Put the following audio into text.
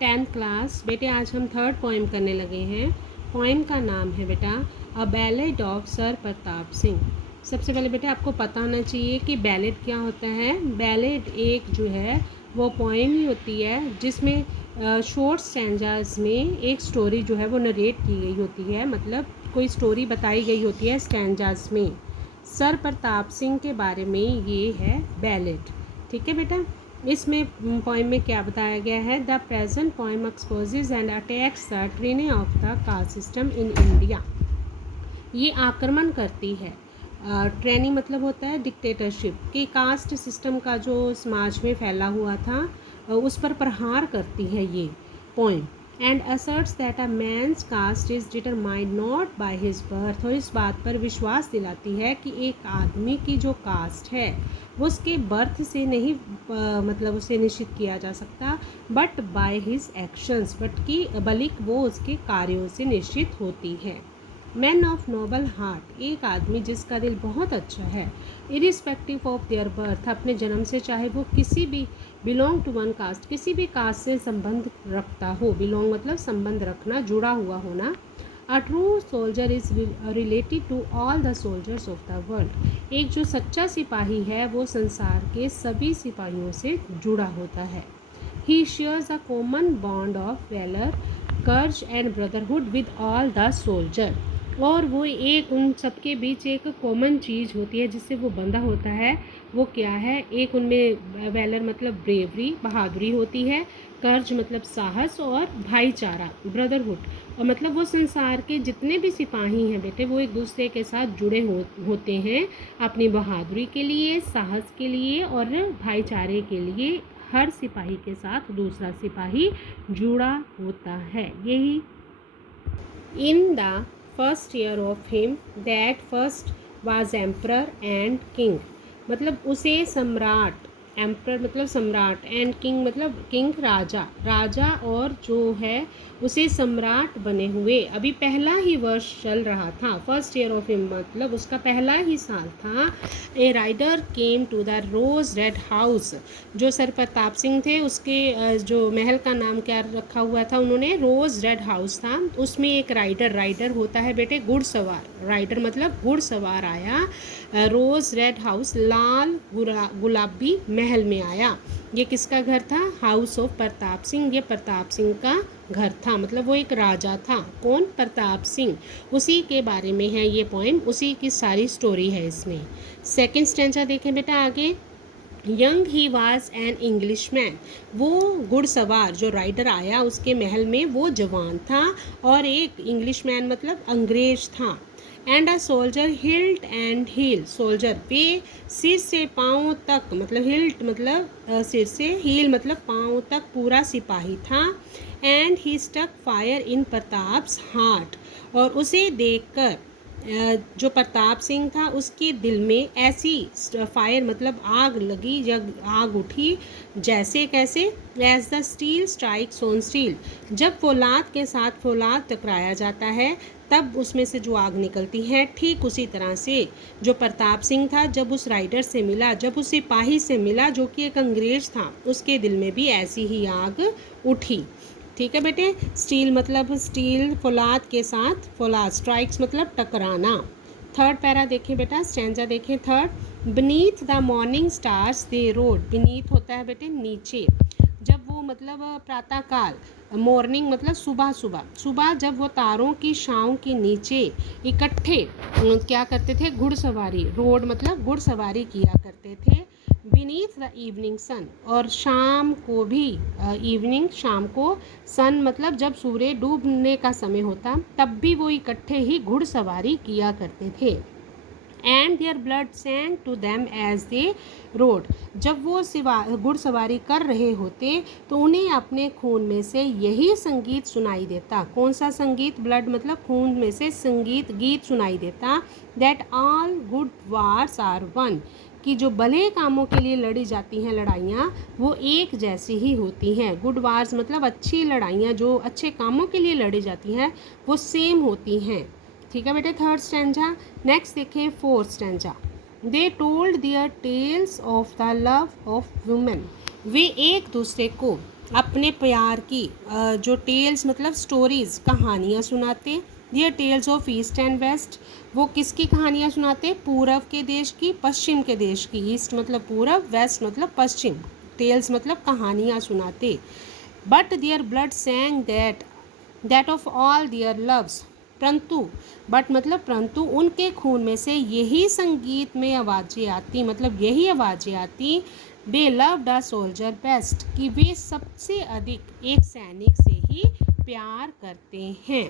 10th class. बेटे आज हम थर्ड पोएम करने लगे हैं। पोएम का नाम है बेटा a ballad of sir Pratap Singh. सबसे पहले बेटा आपको पता होना चाहिए कि बैलेड क्या होता है। बैलेड एक जो है वो पोएम ही होती है जिसमें शॉर्ट स्टैंजास में एक स्टोरी जो है वो नरेट की गई होती है, मतलब कोई स्टोरी बताई गई होती है स्टैंजास में। सर प्रताप सिंह के बारे में ये है बैलेड। ठीक है बेटा। इसमें पोएम में क्या बताया गया है, the present poem exposes and attacks the training of the caste system in India. ये आक्रमण करती है, ट्रेनिंग मतलब होता है डिक्टेटरशिप, कि कास्ट सिस्टम का जो समाज में फैला हुआ था उस पर प्रहार करती है ये poem. And asserts that a man's caste is determined not by his birth, और इस बात पर विश्वास दिलाती है कि एक आदमी की जो कास्ट है वो उसके बर्थ से नहीं मतलब उसे निश्चित किया जा सकता, बट बाय हिज एक्शंस, बल्कि वो उसके कार्यों से निश्चित होती है। मैन ऑफ नोबल हार्ट, एक आदमी जिसका दिल बहुत अच्छा है, इरिस्पेक्टिव ऑफ देयर बर्थ, अपने जन्म से चाहे वो किसी भी बिलोंग टू वन कास्ट, किसी भी कास्ट से संबंध रखता हो, बिलोंग मतलब संबंध रखना, जुड़ा हुआ होना। A true soldier is related to all the soldiers of the world, एक जो सच्चा सिपाही है वो संसार के सभी सिपाहियों से जुड़ा होता है। He shares a common bond of valour, कर्ज and brotherhood with all the soldier, और वो एक उन सबके बीच एक कॉमन चीज़ होती है जिससे वो बंधा होता है। वो क्या है, एक उनमें वैलर मतलब ब्रेवरी, बहादुरी होती है, कर्ज मतलब साहस, और भाईचारा ब्रदरहुड, और मतलब वो संसार के जितने भी सिपाही हैं बेटे वो एक दूसरे के साथ जुड़े होते हैं अपनी बहादुरी के लिए, साहस के लिए और भाईचारे के लिए। हर सिपाही के साथ दूसरा सिपाही जुड़ा होता है। यही in the first year of him that first was emperor and king, मतलब उसे सम्राट, एम्परर मतलब सम्राट, एंड किंग मतलब किंग राजा, राजा और जो है उसे सम्राट बने हुए अभी पहला ही वर्ष चल रहा था। फर्स्ट ईयर ऑफ हिम मतलब उसका पहला ही साल था। A rider came to the rose red house, जो सर प्रताप सिंह थे उसके जो महल का नाम क्या रखा हुआ था उन्होंने, रोज रेड हाउस था। उसमें एक राइडर, राइडर होता है बेटे घुड़सवार, राइडर मतलब घुड़सवार आया। रोज रेड हाउस लाल गुलाबी महल में आया। ये किसका घर था, हाउस ऑफ प्रताप सिंह, ये प्रताप सिंह का घर था, मतलब वो एक राजा था। कौन, प्रताप सिंह, उसी के बारे में है ये पोएम, उसी की सारी स्टोरी है इसमें। सेकंड स्टेंजा देखें बेटा आगे। Young he was an English man, वो घुड़सवार जो राइडर आया उसके महल में वो जवान था और एक इंग्लिश मैन मतलब अंग्रेज था। And a soldier hilt and heel, soldier वे सिर से पाँव तक, मतलब हिल्ट मतलब सिर से, हील मतलब पाँव तक पूरा सिपाही था। And he stuck fire in Pratap's heart, और उसे देखकर जो प्रताप सिंह था उसके दिल में ऐसी फायर मतलब आग लगी या आग उठी, जैसे कैसे, as the steel strikes on steel, जब फौलाद के साथ फौलाद टकराया जाता है तब उसमें से जो आग निकलती है, ठीक उसी तरह से जो प्रताप सिंह था जब उस राइडर से मिला, जब उस सिपाही से मिला जो कि एक अंग्रेज था, उसके दिल में भी ऐसी ही आग उठी। ठीक है बेटे। स्टील मतलब स्टील, फौलाद के साथ फौलाद, स्ट्राइक्स मतलब टकराना। थर्ड पैरा देखें बेटा, स्टैंजा देखें third. Beneath the morning stars they road, beneath होता है बेटे नीचे, जब वो मतलब प्रातःकाल, मॉर्निंग मतलब सुबह, सुबह जब वो तारों की छांव के नीचे इकट्ठे क्या करते थे, घुड़सवारी, रोड मतलब घुड़सवारी किया करते थे। बीनीथ द इवनिंग सन, और शाम को भी, इवनिंग शाम को, सन मतलब जब सूर्य डूबने का समय होता तब भी वो इकट्ठे ही घुड़सवारी किया करते थे। And their blood sang to them as they rode, जब वो घुड़सवारी कर रहे होते तो उन्हें अपने खून में से यही संगीत सुनाई देता। कौन सा संगीत, ब्लड मतलब खून में से संगीत, गीत सुनाई देता। That all good wars are won, कि जो भले कामों के लिए लड़ी जाती हैं लड़ाइयाँ वो एक जैसी ही होती हैं। गुड वार्स मतलब अच्छी लड़ाइयाँ, जो अच्छे कामों के लिए लड़ी जाती हैं वो सेम होती हैं। ठीक है बेटे, थर्ड स्टैंजा। नेक्स्ट देखें fourth stanza. They told their tales of the love of women, वे एक दूसरे को अपने प्यार की जो टेल्स मतलब स्टोरीज़ कहानियाँ सुनाते। ये tales of east and west, वो किसकी कहानियाँ सुनाते? पूरब के देश की, पश्चिम के देश की। ईस्ट मतलब पूरब, वेस्ट मतलब पश्चिम। टेल्स मतलब कहानियाँ सुनाते। But their blood sang that of all their loves, परंतु बट मतलब परंतु उनके खून में से यही संगीत में आवाज़ें आती, मतलब यही आवाज़ें आती। They loved a soldier best, कि वे सबसे अधिक एक सैनिक से ही प्यार करते हैं।